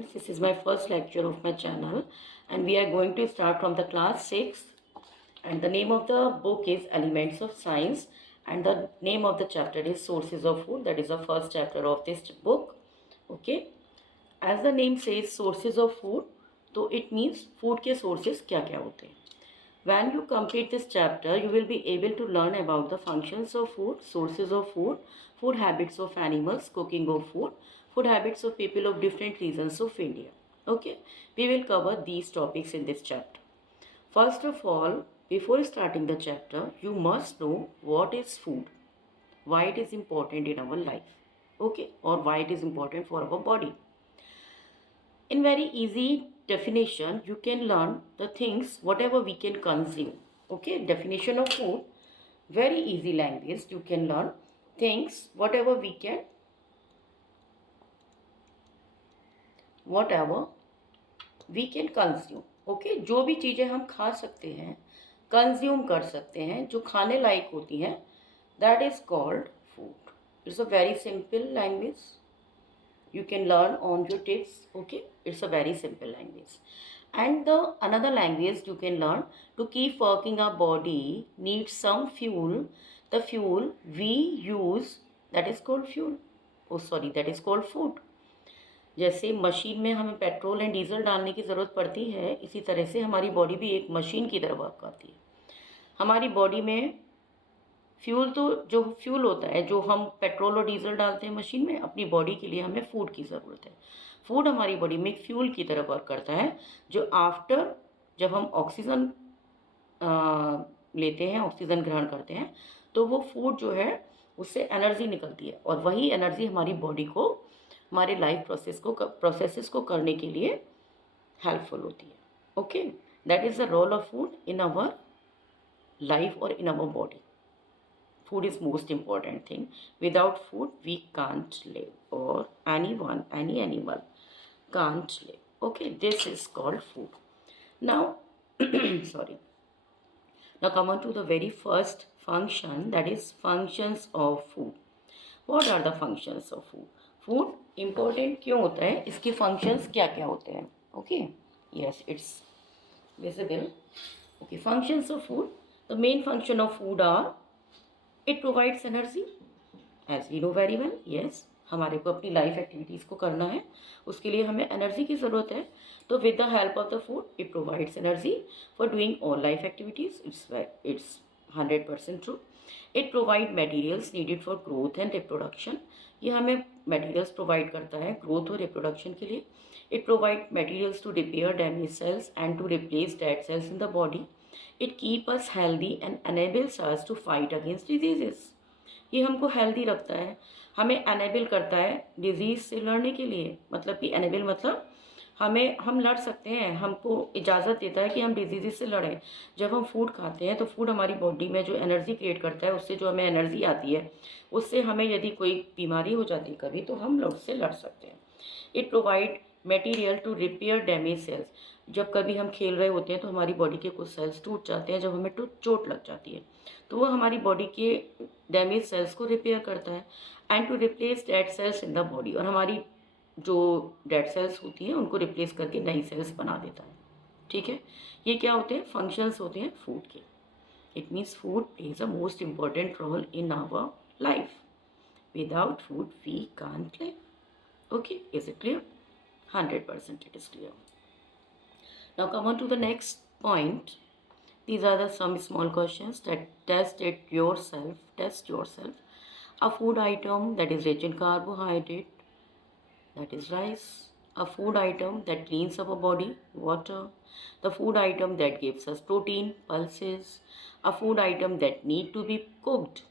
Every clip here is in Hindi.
This is my first lecture of my channel and we are going to start from the class 6 and the name of the book is Elements of Science and the name of the chapter is Sources of Food. That is the first chapter of this book. Okay. As the name says sources of food, तो it means food के sources क्या क्या होते हैं. When you complete this chapter, you will be able to learn about the functions of food, sources of food, food habits of animals, cooking of food, food habits of people of different regions of India. Okay, we will cover these topics in this chapter. First of all, before starting the chapter, you must know what is food, why it is important in our life, okay, or why it is important for our body. In very easy definition, you can learn the things whatever we can consume. Okay, definition of food, very easy language. You can learn things whatever we can consume. Okay, जो भी चीज़ें हम खा सकते हैं, कंज्यूम कर सकते हैं, जो खाने लायक होती हैं, that is called food. It's a very simple language. You can learn on your tips. Okay, it's a very simple language. And the another language you can learn, to keep working our body needs some fuel. The fuel we use, that is called fuel. Oh sorry, that is called food. जैसे मशीन में हमें पेट्रोल एंड डीजल डालने की ज़रूरत पड़ती है, इसी तरह से हमारी बॉडी भी एक मशीन की तरह वर्क करती है. हमारी बॉडी में फ्यूल, तो जो फ्यूल होता है, जो हम पेट्रोल और डीजल डालते हैं मशीन में, अपनी बॉडी के लिए हमें फूड की ज़रूरत है. फूड हमारी बॉडी में एक फ्यूल की तरह वर्क करता है, जो आफ्टर जब हम ऑक्सीजन लेते हैं, ऑक्सीजन ग्रहण करते हैं, तो वो फूड जो है उससे एनर्जी निकलती है और वही एनर्जी हमारी बॉडी को, हमारे लाइफ प्रोसेसेस को करने के लिए हेल्पफुल होती है. Okay, that is the role of food in our life और in our body. Food is most important thing. Without food, we can't live, or anyone, any animal can't live. Okay, this is called food. Now, sorry. Now come on to the very first function, that is functions of food. What are the functions of food? Food important क्यों होता है? इसके functions क्या क्या होते हैं? Okay, yes, it's visible. Okay, functions of food. The main function of food are, it provides energy, as we know very well. Yes, हमारे को अपनी लाइफ एक्टिविटीज़ को करना है, उसके लिए हमें एनर्जी की ज़रूरत है. तो with the help of the food it provides energy for doing all life activities. It's 100% true. It provide materials needed for growth and reproduction. ये हमें मटेरियल्स प्रोवाइड करता है ग्रोथ और रिप्रोडक्शन के लिए. It provide materials to repair damage cells and to replace dead cells in the body. It keep us healthy and enables us to fight against diseases. ये हमको हेल्दी रखता है, हमें एनेबल करता है डिजीज़ से लड़ने के लिए. मतलब कि एनेबल मतलब हम लड़ सकते हैं, हमको इजाज़त देता है कि हम डिजीज़ से लड़ें. जब हम फूड खाते हैं तो फूड हमारी बॉडी में जो एनर्जी क्रिएट करता है, उससे जो हमें एनर्जी आती है, उससे हमें यदि कोई बीमारी हो जाती है कभी, तो हम उससे लड़ सकते हैं. It provide material to repair damage cells. जब कभी हम खेल रहे होते हैं तो हमारी बॉडी के कुछ सेल्स टूट जाते हैं, जब हमें चोट लग जाती है, तो वो हमारी बॉडी के डैमेज सेल्स को रिपेयर करता है. And to replace dead cells in the body, और हमारी जो डेड सेल्स होती हैं उनको रिप्लेस करके नई सेल्स बना देता है. ठीक है, ये क्या होते हैं? फंक्शंस होते हैं फूड के. It means food plays a most important role in our life. Without food we can't live. Okay, is it clear? 100% it is clear. Now come on to the next point. These are some small questions that test yourself. A food item that is rich in carbohydrate, that is rice. A food item that cleans our body, water. The food item that gives us protein, pulses. A food item that need to be cooked,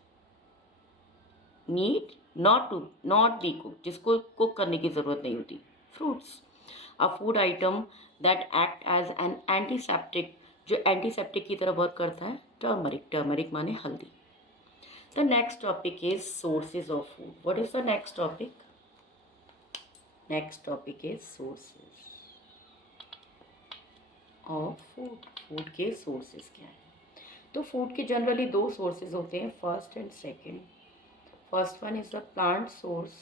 need not be cook, जिसको कुक करने की ज़रूरत नहीं होती, fruits. A food item that act as an antiseptic, जो एंटीसेप्टिक की तरह वर्क करता है, टर्मरिक माने हल्दी. The next topic is sources of food. What is the next topic? Next topic is sources of food. Food के सोर्सेज क्या हैं? तो फूड के जनरली दो सोर्सेज होते हैं, first and second. First one is the plant source.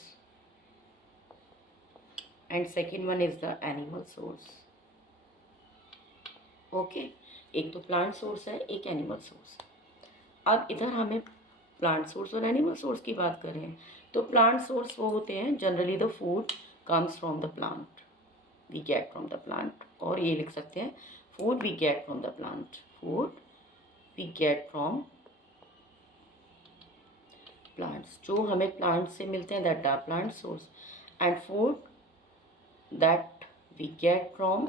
And second one is the animal source. Okay, एक तो प्लांट सोर्स है, एक एनिमल सोर्स। अब इधर हमें प्लांट सोर्स और एनिमल सोर्स की बात करें तो प्लांट सोर्स वो होते हैं generally the food comes from the plant, we get from the plant, और ये लिख सकते हैं food we get from the plant, food we get from plants, जो हमें प्लांट से मिलते हैं that are plant source, and food that we get from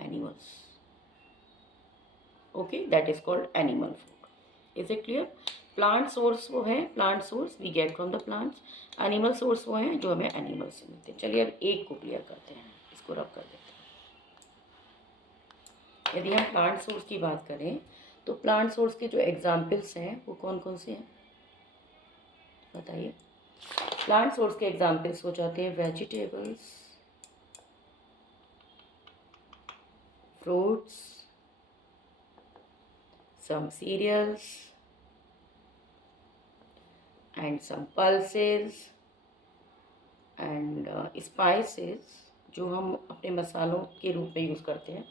animals. Okay, that is called animal food. Is it clear? Plant source वो है, plant source we get from the plants, animal source वो हैं जो हमें एनिमल से मिलते हैं। चलिए अब एक को क्लियर करते हैं, इसको रब कर देते हैं। यदि हम प्लांट सोर्स की बात करें तो प्लांट सोर्स के जो एग्जाम्पल्स हैं वो कौन कौन से हैं बताइए। प्लांट सोर्स के एग्जाम्पल्स हो जाते हैं vegetables, fruits, some cereals, and some pulses and spices जो हम अपने मसालों के रूप में यूज़ करते हैं,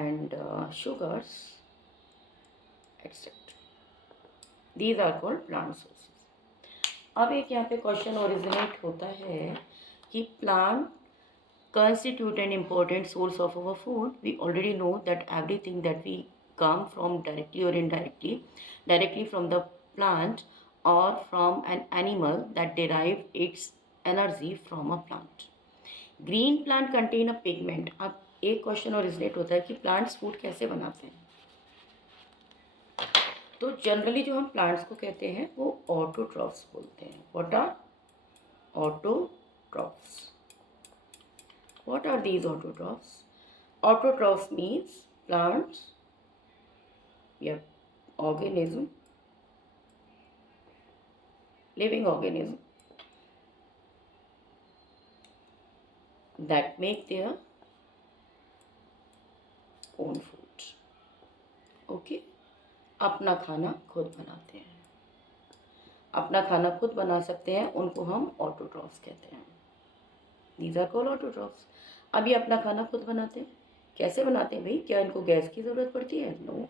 and sugars etc. These are called plant sources. अब एक यहाँ पे क्वेश्चन ओरिजिनेट होता है कि plant constitute an important source of our food. We already know that everything that we come from directly or indirectly, directly from the plant or from an animal that derive its energy from a plant. Green plant contain a pigment. अब एक क्वेश्चन ओरिजिनेट होता है कि प्लांट्स फूड कैसे बनाते हैं। तो जनरली जो हम प्लांट्स को कहते हैं वो ऑटोट्रॉफ्स बोलते हैं। What are autotrophs? What are these autotrophs? Autotrophs means plants, yeah, organism, living organism that make their own food. Okay? अपना खाना खुद बनाते हैं, अपना खाना खुद बना सकते हैं, उनको हम ऑटोट्रॉफ्स कहते हैं। These are called autotrophs. अब ये अपना खाना खुद बनाते हैं। कैसे बनाते हैं भाई? क्या इनको गैस की ज़रूरत पड़ती है? नो।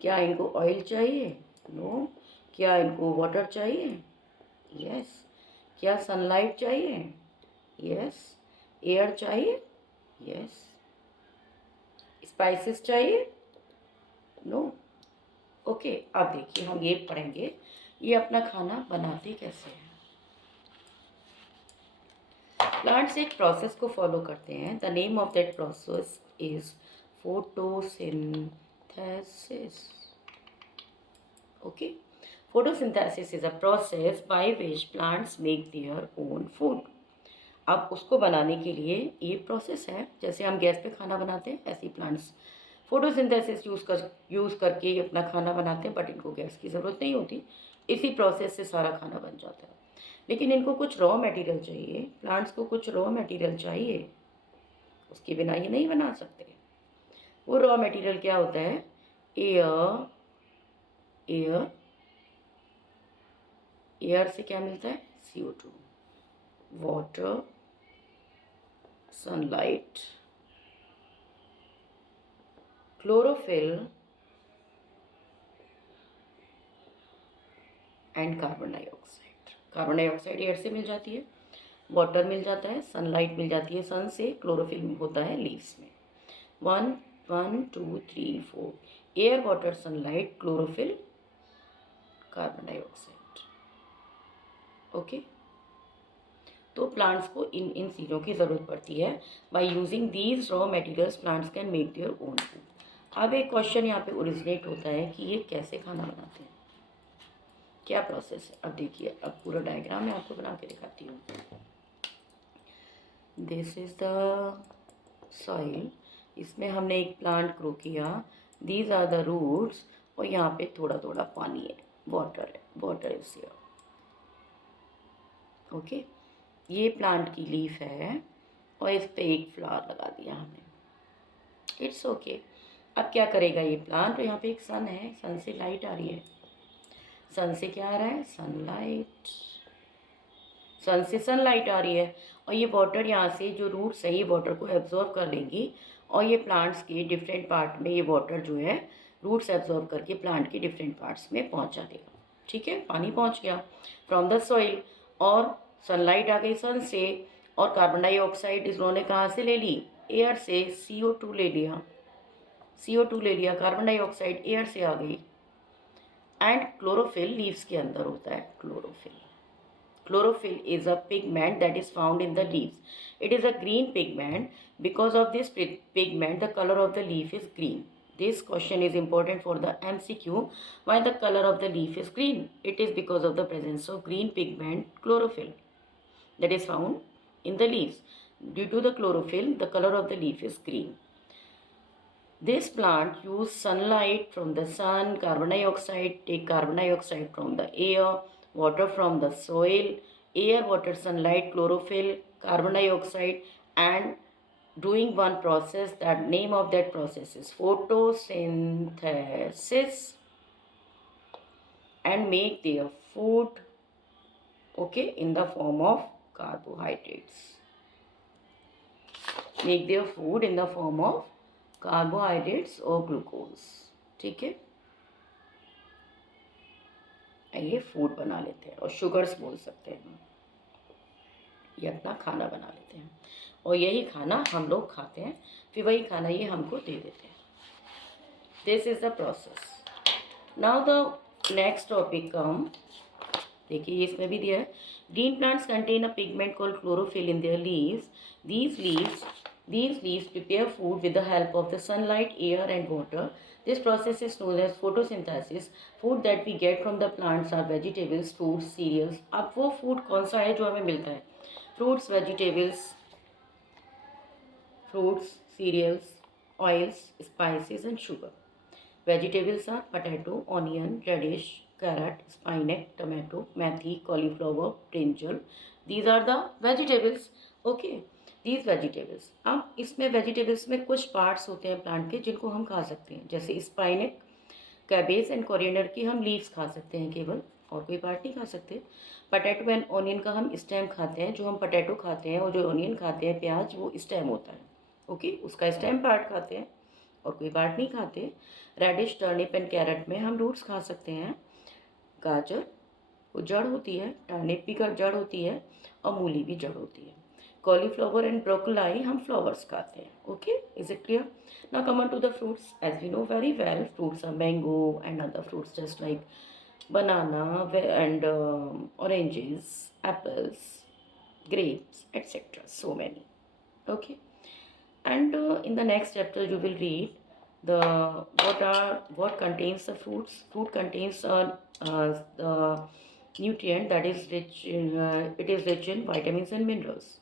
क्या इनको ऑयल चाहिए? नो। क्या इनको वाटर चाहिए? यस। क्या सनलाइट चाहिए? यस। एयर चाहिए? यस। स्पाइसेस चाहिए? नो। ओके, अब देखिए हम ये पढ़ेंगे ये अपना खाना बनाते कैसे हैं। प्लांट्स एक प्रोसेस को फॉलो करते हैं। The name of that process is photosynthesis. Okay, photosynthesis is a process by which plants make their own food. अब उसको बनाने के लिए ये प्रोसेस है, जैसे हम गैस पे खाना बनाते हैं ऐसे ही प्लांट्स फोटोसिंथेसिस यूज़ करके अपना खाना बनाते हैं, बट इनको गैस की ज़रूरत नहीं होती, इसी प्रोसेस से सारा खाना बन जाता है। लेकिन इनको कुछ रॉ मटेरियल चाहिए, प्लांट्स को कुछ रॉ मटेरियल चाहिए, उसके बिना ये नहीं बना सकते। वो रॉ मटेरियल क्या होता है? एयर। एयर, एयर से क्या मिलता है? CO2, water, sunlight, chlorophyll and carbon dioxide. Carbon dioxide air से मिल जाती है, वाटर मिल जाता है, सनलाइट मिल जाती है सन से, क्लोरोफिल होता है लीव्स में। 1 2 3 4 air, water, sunlight, chlorophyll, carbon dioxide. Okay, तो प्लांट्स को इन चीज़ों की ज़रूरत पड़ती है। By using these raw materials plants can make their own food. अब एक क्वेश्चन यहाँ पे ओरिजिनेट होता है कि ये कैसे खाना बनाते हैं, क्या प्रोसेस है। अब देखिए, अब पूरा डायग्राम मैं आपको बना के दिखाती हूँ। दिस इज़ द सॉइल, इसमें हमने एक प्लांट ग्रो किया। दीज आर द रूट्स, और यहाँ पे थोड़ा थोड़ा पानी है, वाटर है, वाटर इज हियर। ओके, ये प्लांट की लीफ है और इस पे एक फ्लावर लगा दिया हमने। It's okay. अब क्या करेगा ये प्लांट? तो यहाँ पे एक सन है, सन से लाइट आ रही है, सन से क्या आ रहा है? सनलाइट। सन से सनलाइट आ रही है और ये वाटर यहाँ से जो रूट्स है ये वाटर को एब्जॉर्व कर लेंगी और ये प्लांट्स के डिफरेंट पार्ट में ये वाटर जो है रूट्स एब्जॉर्व करके प्लांट के डिफरेंट पार्ट्स में पहुँचा देगा। ठीक है, पानी पहुँच गया फ्रॉम द सॉइल और सनलाइट आ गई सन से और कार्बन डाइऑक्साइड इन्होंने कहाँ से ले ली, एयर से, CO2 ले लिया, CO2 ले लिया, कार्बन डाइऑक्साइड एयर से आ गई। एंड क्लोरोफिल लीव्स के अंदर होता है। Chlorophyll is a pigment that is found in the leaves. It is a green pigment. Because of this pigment, the color of the leaf is green. This question is important for the MCQ. Why the color of the leaf is green? It is because of the presence of green pigment chlorophyll that is found in the leaves. Due to the chlorophyll, the color of the leaf is green. This plant use sunlight from the sun, carbon dioxide, take carbon dioxide from the air, water from the soil, air, water, sunlight, chlorophyll, carbon dioxide, and doing one process. That name of that process is photosynthesis, and make their food, okay, in the form of carbohydrates. Make their food in the form of carbohydrates और ग्लूकोज। ठीक है, ये फूड बना लेते हैं और शुगर्स बोल सकते हैं, ये अपना खाना बना लेते हैं और यही खाना हम लोग खाते हैं, फिर वही खाना ये हमको दे देते हैं। This is the process. Now the next topic come, देखिए इसमें भी दिया है, green plants contain a pigment called chlorophyll in their leaves. These leaves prepare food with the help of the sunlight, air and water. This process is known as photosynthesis. Food that we get from the plants are vegetables, fruits, cereals. अब वो food कौन सा है जो हमें मिलता है? Fruits, cereals, oils, spices and sugar. Vegetables are potato, onion, radish, carrot, spinach, tomato, methi, cauliflower, brinjal. These are the vegetables. Okay. These vegetables. अब इसमें वेजिटेबल्स में कुछ पार्ट्स होते हैं प्लांट के जिनको हम खा सकते हैं, जैसे स्पाइनक, कैबेज एंड कोरिएंडर की हम लीव्स खा सकते हैं केवल, और कोई पार्ट नहीं खा सकते। पोटैटो एंड ऑनियन का हम स्टेम खाते हैं, जो हम पोटैटो खाते हैं और जो ऑनियन खाते हैं प्याज, वो स्टेम होता है। ओके, उसका स्टेम पार्ट खाते हैं और कोई पार्ट नहीं खाते। रेडिश, टर्निप एंड कैरेट में हम रूट्स खा सकते हैं। गाजर वो जड़ होती है, टर्निप भी जड़ होती है और मूली भी जड़ होती है। कॉलीफ्लावर एंड ब्रोकोली हम फ्लावर्स खाते हैं। Okay, is it clear? Now come on to the fruits. As we know very well, fruits are mango and other fruits just like banana and oranges, apples, grapes, etc. So many. Okay, and in the next chapter you will read the what contains the fruits. Fruit contains the nutrient that is rich in, it is rich in vitamins and minerals.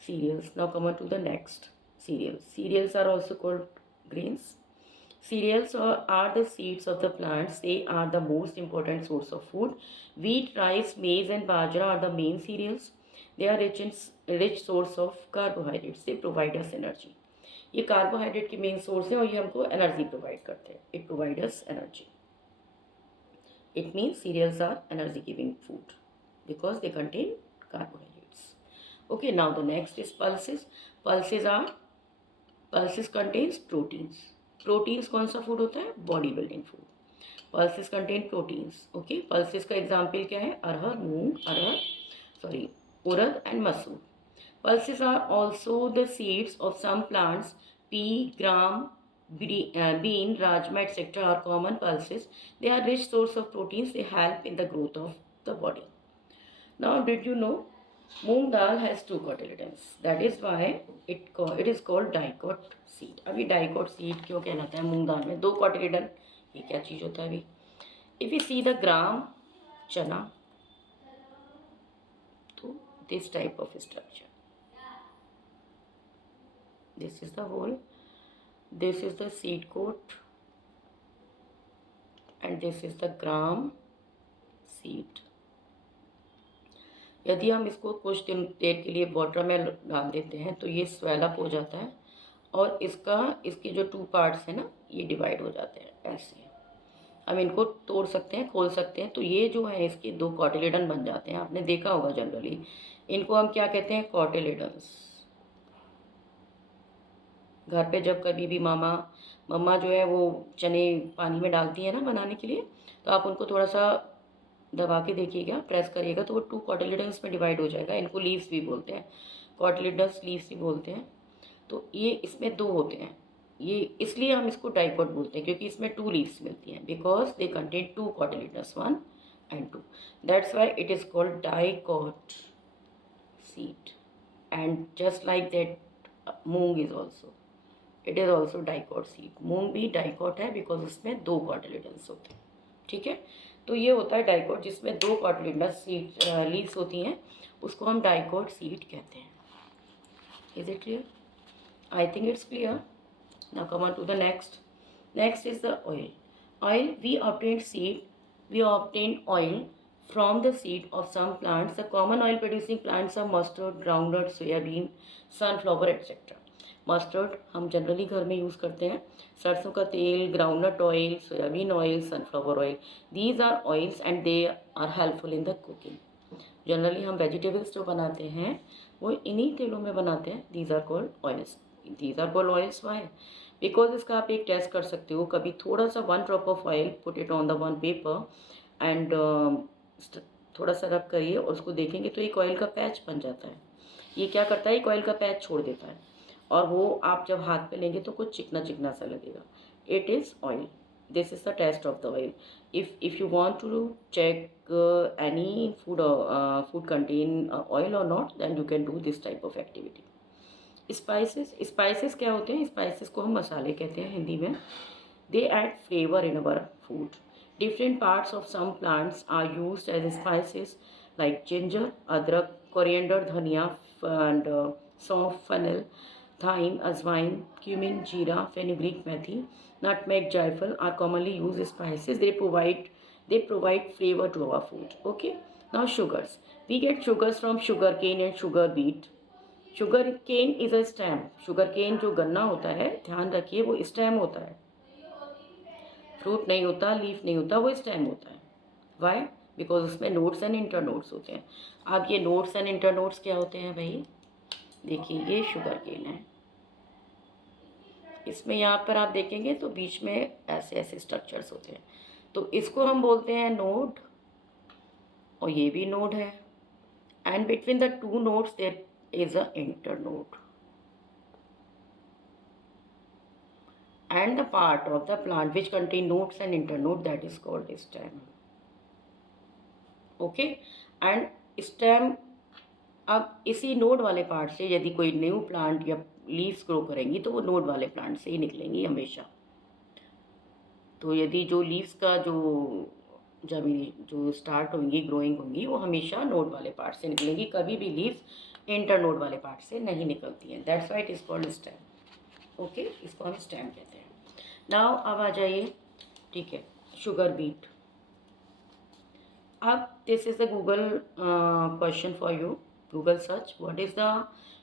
Cereals. Now come on to the next. Cereals. Cereals are also called grains. Cereals are the seeds of the plants. They are the most important source of food. Wheat, rice, maize and bajra are the main cereals. They are rich source of carbohydrates. They provide us energy. ये कार्बोहाइड्रेट की मेन सोर्स है और ये हमको एनर्जी प्रोवाइड करते हैं. It provides us energy. It means cereals are energy giving food because they contain carbohydrates. Okay, now the next is pulses. Pulses contains proteins. Proteins कौन सा फूड होता है? Body building food. Pulses contain proteins. Okay, pulses का एग्जाम्पल क्या है? Urad and masoor. Pulses are also the seeds of some plants. Pea, gram, bean, rajma, etc. are common pulses. They are rich source of proteins. They help in the growth of the body. Now, did you know moong dal has 2 cotyledons. That is why it is called dicot seed. अभी dicot seed क्यों कहलाता है? मूंग दाल में 2 cotyledon. ये क्या चीज़ होता है अभी? If you see the gram चना, तो this type of structure. This is the whole. This is the seed coat, and this is the gram seed. यदि हम इसको कुछ दिन देर के लिए वाटर में डाल देते हैं तो ये स्वेल अप हो जाता है और इसके जो 2 पार्ट्स हैं ना, ये डिवाइड हो जाते हैं. ऐसे हम इनको तोड़ सकते हैं, खोल सकते हैं, तो ये जो है इसके 2 कॉटिलेडन बन जाते हैं. आपने देखा होगा जनरली इनको हम क्या कहते हैं, कॉटिलिडन्स। घर पे जब कभी भी मम्मा जो है वो चने पानी में डालती है ना बनाने के लिए, तो आप उनको थोड़ा सा दबा के देखिएगा, प्रेस करिएगा, तो वो 2 कॉटिलिडन्स में डिवाइड हो जाएगा। इनको लीव्स भी बोलते हैं, कॉटिलिडन्स लीव्स भी बोलते हैं। तो ये इसमें 2 होते हैं, ये इसलिए हम इसको डाइकॉट बोलते हैं, क्योंकि इसमें 2 लीव्स मिलती हैं, because they contain 2 cotyledons, 1 and 2. That's why it is called dicot seed. And just like that, moong is also, it is also dicot seed. मूंग भी डाइकॉट है बिकॉज उसमें 2 कॉटिलिडन्स होते हैं, ठीक है। तो ये होता है डाइकॉट, जिसमें 2 कॉटिलिडन्स सीड लीव्स होती हैं, उसको हम डाइकॉट सीड कहते हैं। Is it clear? I think it's clear. Now come on to the next. Next is the oil. Oil, we obtain oil from the seed of some plants. The common oil producing plants are mustard, groundnut, soybean, sunflower, etc. Mustard हम जनरली घर में यूज़ करते हैं, सरसों का तेल, groundnut oil, soybean oil, sunflower oil, these are oils and they are helpful in the cooking. Generally हम वेजिटेबल्स जो बनाते हैं वो इन्हीं तेलों में बनाते हैं। These are called oils. These are called oils why? Because इसका आप एक टेस्ट कर सकते हो, कभी थोड़ा सा 1 drop of oil, put it on the 1 paper and थोड़ा सा रब करिए और उसको देखेंगे तो एक ऑयल का पैच बन जाता है। ये क्या करता है, एक ऑयल का पैच छोड़ देता है और वो आप जब हाथ पे लेंगे तो कुछ चिकना चिकना सा लगेगा। It is oil. This is the test of the oil. If you want to check any food contain oil or not, then you can do this type of activity. Spices क्या होते हैं? स्पाइसेस को हम मसाले कहते हैं हिंदी में। They add flavour in our food. Different parts of some plants are used as spices like ginger, adrak, coriander, dhania and saunf, fennel, thyme, azwine, cumin, jeera, fenugreek, methi, nutmeg, jaifal are commonly used spices. They provide flavor to our food. Okay. Now sugars. We get sugars from sugar cane and sugar beet. Sugar cane is a stem. Sugar cane जो गन्ना होता है, ध्यान रखिए वो स्टेम होता है, फ्रूट नहीं होता, लीफ नहीं होता, वो स्टेम होता है। वाई? बिकॉज उसमें नोट्स एंड इंटरनोट्स होते हैं। अब ये नोट्स एंड इंटरनोट्स क्या होते हैं भाई? देखिए ये शुगर केन है, इसमें यहाँ पर आप देखेंगे तो बीच में ऐसे ऐसे स्ट्रक्चर्स होते हैं, तो इसको हम बोलते हैं नोड, और ये भी नोड है, and between the 2 nodes there is a internode, and the part of the plant which contain nodes and internode, that is called stem. Okay, and stem, अब इसी नोड वाले पार्ट से यदि कोई न्यू प्लांट या लीव्स ग्रो करेंगी तो वो नोड वाले प्लांट से ही निकलेंगी हमेशा। तो यदि जो लीव्स का जो स्टार्ट होंगी, ग्रोइंग होंगी, वो हमेशा नोड वाले पार्ट से निकलेंगी, कभी भी लीव्स इंटरनोड वाले पार्ट से नहीं निकलती हैं। That's why it is called stem. Okay, इसको हम स्टेम कहते हैं। नाउ अब आ जाइए, ठीक है, शुगर बीट। अब this is the Google question for you. Google search, what is the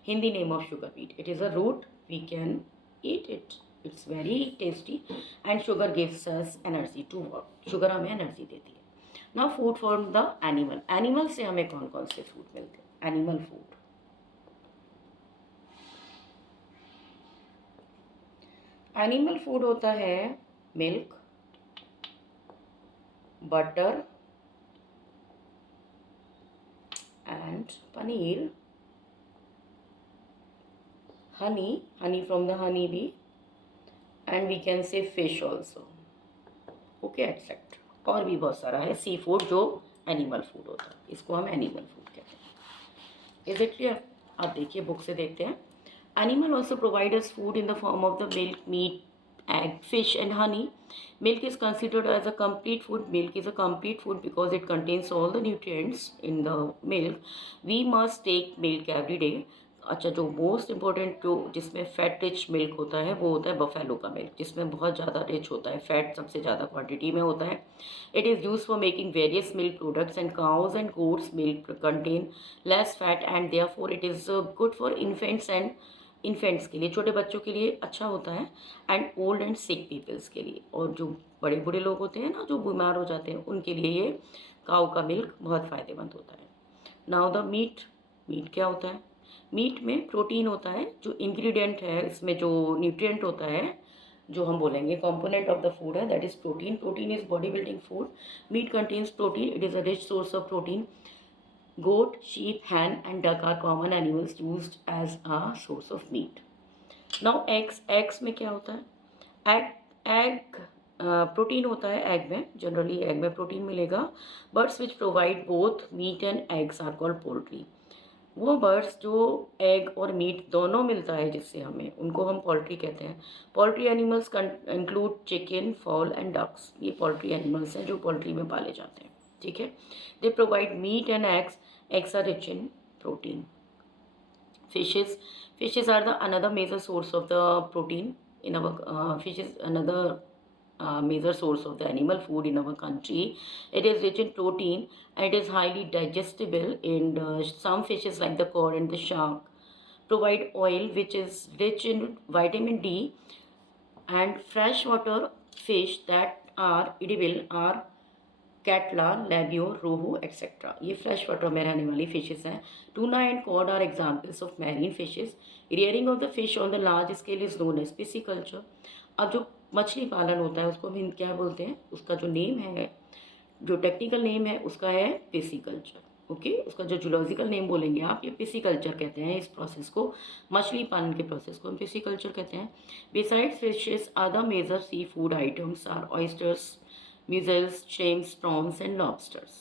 Hindi name of sugar beet? It is a root. We can eat it. It's very tasty and sugar gives us energy to work. Sugar हमें एनर्जी देती है। Now food from the animal. Animal से हमें कौन कौन से फूड मिलते हैं? Animal food. एनिमल फूड होता है milk, butter and paneer, honey from the honey bee, and we can say fish also. Okay, etc. और भी बहुत सारा है सी फूड जो एनिमल फूड होता है, इसको हम एनिमल फूड कहते हैं। Is it clear? आप देखिए बुक से देखते हैं। Animal also provide us food in the form of the milk, meat, egg, fish and honey. Milk is considered as a complete food. Milk is a complete food because it contains all the nutrients in the milk. We must take milk every day. अच्छा, जो मोस्ट इम्पोर्टेंट जो जिसमें फैट रिच मिल्क होता है वो होता है बफेलो का मिल्क, जिसमें बहुत ज़्यादा रिच होता है, फैट सबसे ज़्यादा क्वांटिटी में होता है। It is use for making various milk products and cows and goats milk contain less fat and therefore it is good for infants के लिए, छोटे बच्चों के लिए अच्छा होता है, and old and sick peoples के लिए, और जो बड़े बूढ़े लोग होते हैं ना जो बीमार हो जाते हैं उनके लिए ये काऊ का मिल्क बहुत फ़ायदेमंद होता है। नाउ द मीट मीट क्या होता है? मीट में प्रोटीन होता है, जो इंग्रेडिएंट है इसमें, जो न्यूट्रिएंट होता है, जो हम बोलेंगे कंपोनेंट ऑफ द फूड है, that is protein. Protein is body building food. Meat contains protein. It is a rich source of protein. Goat, sheep, hen and duck are common animals used as a source of meat. Now eggs में क्या होता है? एग प्रोटीन होता है एग में. जनरली एग में प्रोटीन मिलेगा. Birds which provide both meat and eggs are called poultry. वो बर्ड्स जो एग और मीट दोनों मिलता है जिससे हमें, उनको हम पोल्ट्री कहते हैं. Poultry animals include chicken, fowl and ducks. ये पोल्ट्री एनिमल्स हैं जो पोल्ट्री में पाले जाते हैं. ठीक है. They provide meat and eggs. Eggs are rich in protein. Fishes are the another major source of the protein in our fish is another major source of the animal food in our country. It is rich in protein and it is highly digestible. And some fishes like the cod and the shark provide oil which is rich in vitamin D. And freshwater fish that are edible are catla, labeo, rohu etcetera. ये फ्रेश वाटर में रहने वाली फिशेस हैं. Tuna and cod are examples of marine fishes. Rearing of the fish on the large scale is known as pisciculture. अब जो मछली पालन होता है उसको हम क्या बोलते हैं? उसका जो नेम है, जो टेक्निकल नेम है उसका है पिसिकल्चर. ओके. उसका जो जूलॉजिकल नेम बोलेंगे आप, ये पिसिकल्चर कहते हैं. इस प्रोसेस को, मछली पालन के प्रोसेस को हम पिसिकल्चर कहते हैं. Besides fishes other major seafood items are oysters, mussels, shrimps, prawns and lobsters.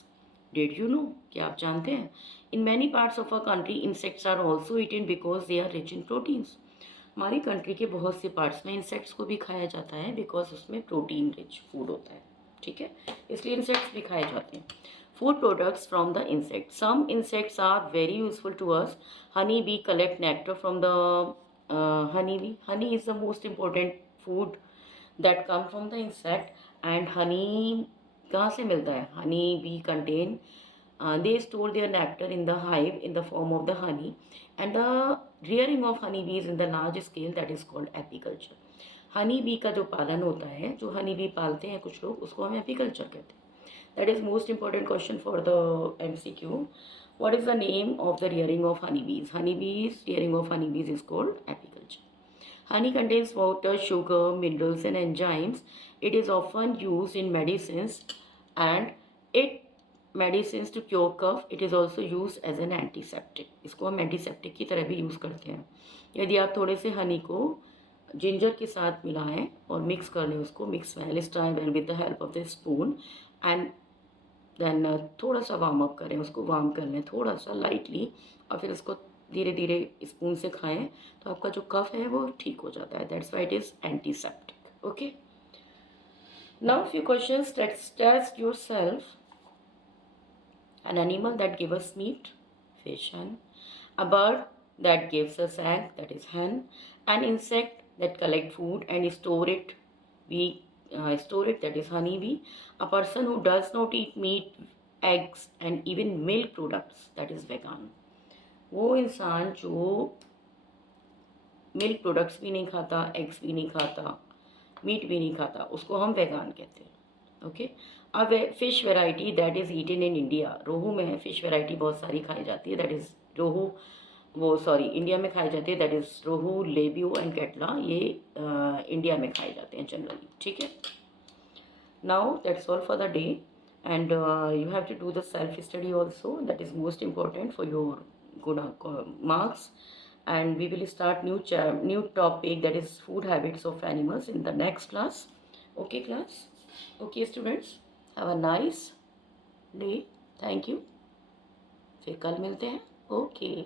Did you know? क्या आप जानते हैं? In many parts of our country, insects are also eaten because they are rich in proteins. हमारी कंट्री के बहुत से पार्ट्स में इंसेक्ट्स को भी खाया जाता है बिकॉज उसमें प्रोटीन रिच फूड होता है. ठीक है. इसलिए इंसेक्ट्स भी खाए जाते हैं. Food products from the insect. Some insects are very useful to us. Honey bee collect nectar from the honey bee. Honey is the most important food that come from the insect. And honey कहाँ से मिलता है? Honey bee contain they store their nectar in the hive in the form of the honey. And the rearing of honey bees in the large scale that is called apiculture. Honey bee का जो पालन होता है, जो हनी बी पालते हैं कुछ लोग, उसको हम एपीकल्चर कहते हैं. That is most important question for the MCQ. What is the name of the rearing of honey बीज? हनी बीज, रियरिंग ऑफ हनी बीज is called apiculture. Honey contains water, sugar, minerals and enzymes. It is often used in medicines to cure cough. It is also used as an antiseptic. इसको हम एंटीसेप्टिक की तरह भी यूज़ करते हैं. यदि आप थोड़े से हनी को जिंजर के साथ मिलाएं और मिक्स कर लें, उसको mix well, stir well with the help of the spoon and then थोड़ा सा वार्म अप करें, उसको वार्म कर लें थोड़ा सा लाइटली, और फिर उसको धीरे धीरे स्पून से खाएं तो आपका जो कफ है वो ठीक हो जाता है. That's why it is antiseptic. Okay. Now few questions. Test yourself. An animal that gives us meat, fish, hen. A bird that gives us egg, that is hen. An insect that collect food and store it, that is honey bee. A person who does not eat meat, eggs and even milk products, that is vegan. वो इंसान जो मिल्क प्रोडक्ट्स भी नहीं खाता, एग्स भी नहीं खाता, मीट भी नहीं खाता, उसको हम वेगान कहते हैं. ओके. अब fish variety that is eaten in India. Rohu में फ़िश वेराइटी बहुत सारी खाई जाती है. दैट इज़ रोहू, इंडिया में खाई जाती है. That is rohu, labeo and catla. ये इंडिया में खाए जाते हैं जनरली. ठीक है. Now that's all for the day. And you have to do the self study also. That is most important for your good marks. And we will start new topic, that is food habits of animals, in the next class. Okay class? Okay students, have a nice day. Thank you. फिर कल मिलते हैं. Okay.